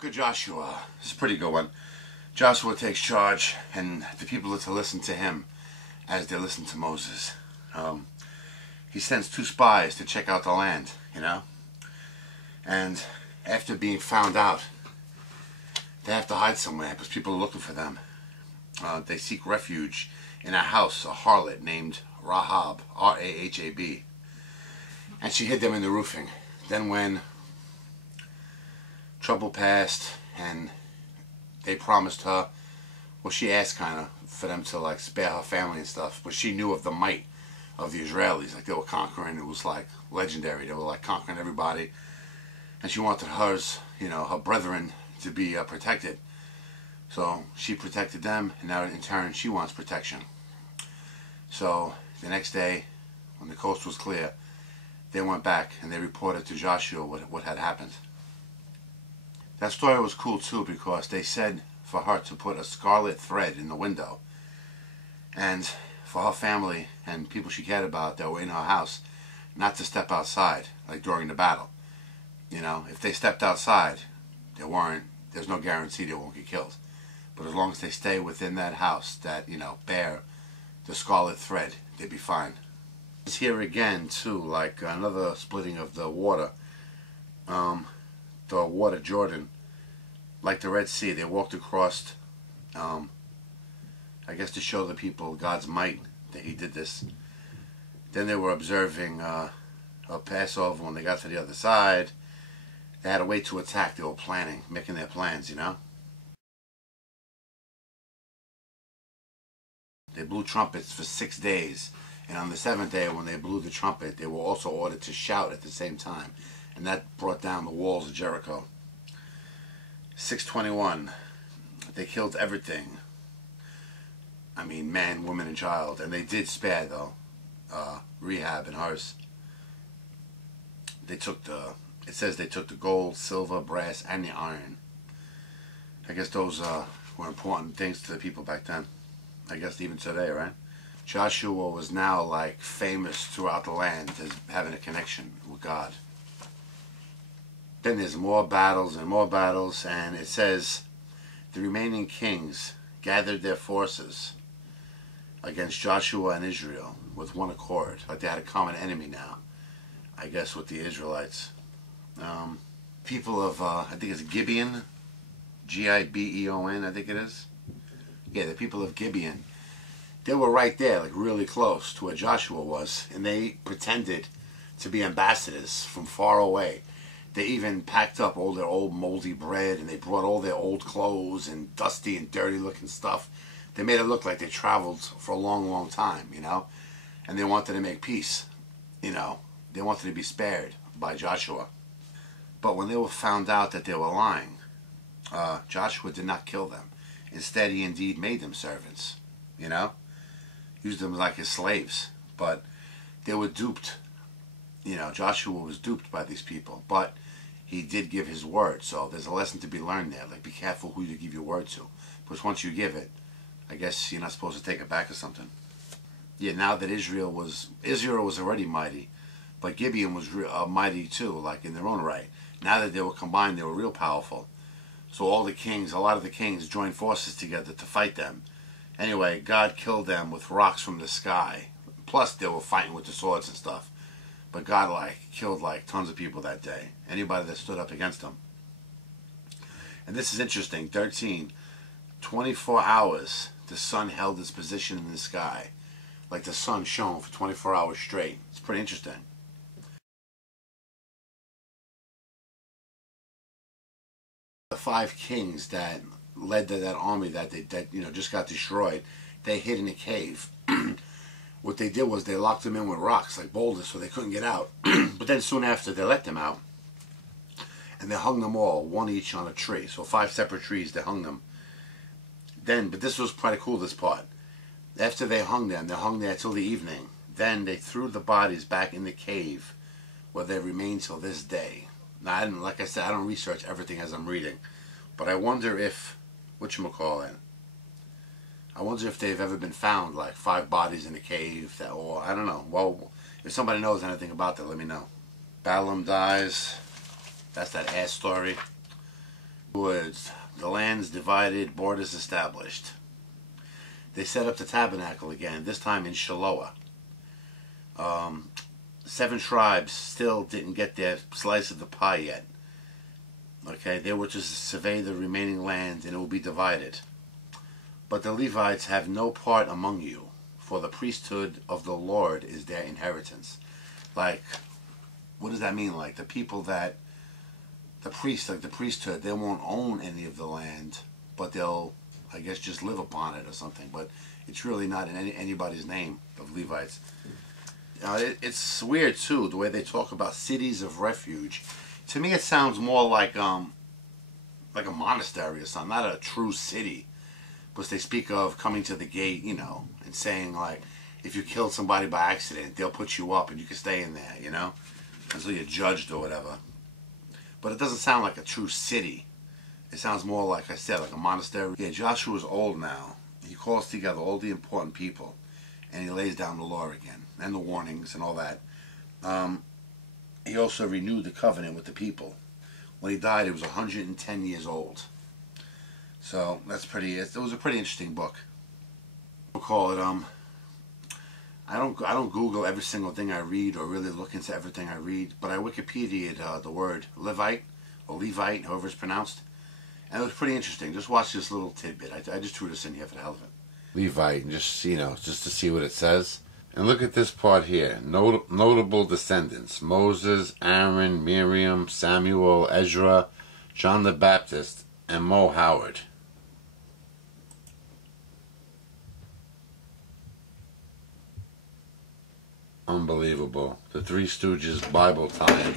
Book of Joshua. This is a pretty good one. Joshua takes charge, and the people are to listen to him as they listen to Moses. He sends 2 spies to check out the land, and after being found out, they have to hide somewhere because people are looking for them. They seek refuge in a house, a harlot named Rahab, R-A-H-A-B, and she hid them in the roofing. Then when trouble passed and they promised her, well, she asked kind of for them to spare her family and stuff, but she knew of the might of the Israelis. They were conquering. It was legendary. They were conquering everybody, and she wanted hers, her brethren, to be protected. So she protected them, and now in turn she wants protection. So the next day, when the coast was clear, they went back and they reported to Joshua what had happened. That story was cool too, because they said for her to put a scarlet thread in the window, and for her family and people she cared about that were in her house not to step outside during the battle. If they stepped outside, there's no guarantee they won't get killed. But as long as they stay within that house that bear the scarlet thread, they'd be fine. It's here again too, another splitting of the water. The water Jordan, like the Red Sea, they walked across, I guess to show the people God's might that he did this. Then they were observing a Passover. When they got to the other side, they had a way to attack. They were planning, making their plans, They blew trumpets for 6 days, and on the 7th day when they blew the trumpet, they were also ordered to shout at the same time, and that brought down the walls of Jericho. 621, they killed everything. I mean, man, woman, and child, and they did spare though Rahab and hers. It says they took the gold, silver, brass, and the iron. I guess those were important things to the people back then. I guess even today, right? Joshua was now famous throughout the land as having a connection with God. Then there's more battles, and it says the remaining kings gathered their forces against Joshua and Israel with one accord. They had a common enemy now, I guess, with the Israelites. People of, I think it's Gibeon, G-I-B-E-O-N, I think it is. Yeah, the people of Gibeon. They were right there, really close to where Joshua was, and they pretended to be ambassadors from far away. They even packed up all their old moldy bread, and they brought all their old clothes and dusty and dirty looking stuff. They made it look like they traveled for a long, long time, and they wanted to make peace, They wanted to be spared by Joshua. But when they were found out that they were lying, Joshua did not kill them. Instead, he indeed made them servants, used them like his slaves. But they were duped. Joshua was duped by these people, but he did give his word. So there's a lesson to be learned there. Be careful who you give your word to, because once you give it, I guess you're not supposed to take it back or something. Yeah, now that Israel was already mighty, but Gibeon was mighty too, in their own right. Now that they were combined, they were real powerful. So a lot of the kings joined forces together to fight them. Anyway, God killed them with rocks from the sky. Plus, they were fighting with the swords and stuff. But God, killed, tons of people that day. Anybody that stood up against them. And this is interesting. 13. 24 hours, the sun held its position in the sky. The sun shone for 24 hours straight. It's pretty interesting. The 5 kings that led to that army that just got destroyed, they hid in a cave. What they did was they locked them in with rocks, boulders, so they couldn't get out. But then soon after, they let them out, and they hung them all, one each on a tree. So 5 separate trees, they hung them. But this was pretty cool, this part. After they hung there till the evening. Then they threw the bodies back in the cave, where they remain till this day. Now, like I said, I don't research everything as I'm reading, but I wonder if, I wonder if they've ever been found, 5 bodies in a cave, or I don't know. Well, if somebody knows anything about that, let me know. Balaam dies. That's that ass story. Words. The lands divided, borders established. They set up the tabernacle again, this time in Shiloah. 7 tribes still didn't get their slice of the pie yet. Okay, they were to survey the remaining land, and it will be divided. But the Levites have no part among you, for the priesthood of the Lord is their inheritance. Like, what does that mean? Like, the people that, the priests, like the priesthood, they won't own any of the land, but they'll, I guess, just live upon it or something. But it's really not in anybody's name of Levites. It's weird, too, the way they talk about cities of refuge. To me, it sounds more like a monastery or something, not a true city. Because they speak of coming to the gate, you know, and saying, like, if you killed somebody by accident, they'll put you up and you can stay in there, you know, until you're judged or whatever. But it doesn't sound like a true city. It sounds more, like I said, like a monastery. Yeah, Joshua's old now. He calls together all the important people, and he lays down the law again, and the warnings and all that. He also renewed the covenant with the people. When he died, he was 110 years old. So that's pretty. It was a pretty interesting book. We'll call it. I don't Google every single thing I read or really look into everything I read, but I Wikipedia'd the word Levite or Levite, however it's pronounced, and it was pretty interesting. Just watch this little tidbit. I just threw this in here for the hell of it. Levite, and just just to see what it says. And look at this part here. Notable descendants: Moses, Aaron, Miriam, Samuel, Ezra, John the Baptist, and Mo Howard. Unbelievable. The Three Stooges Bible time.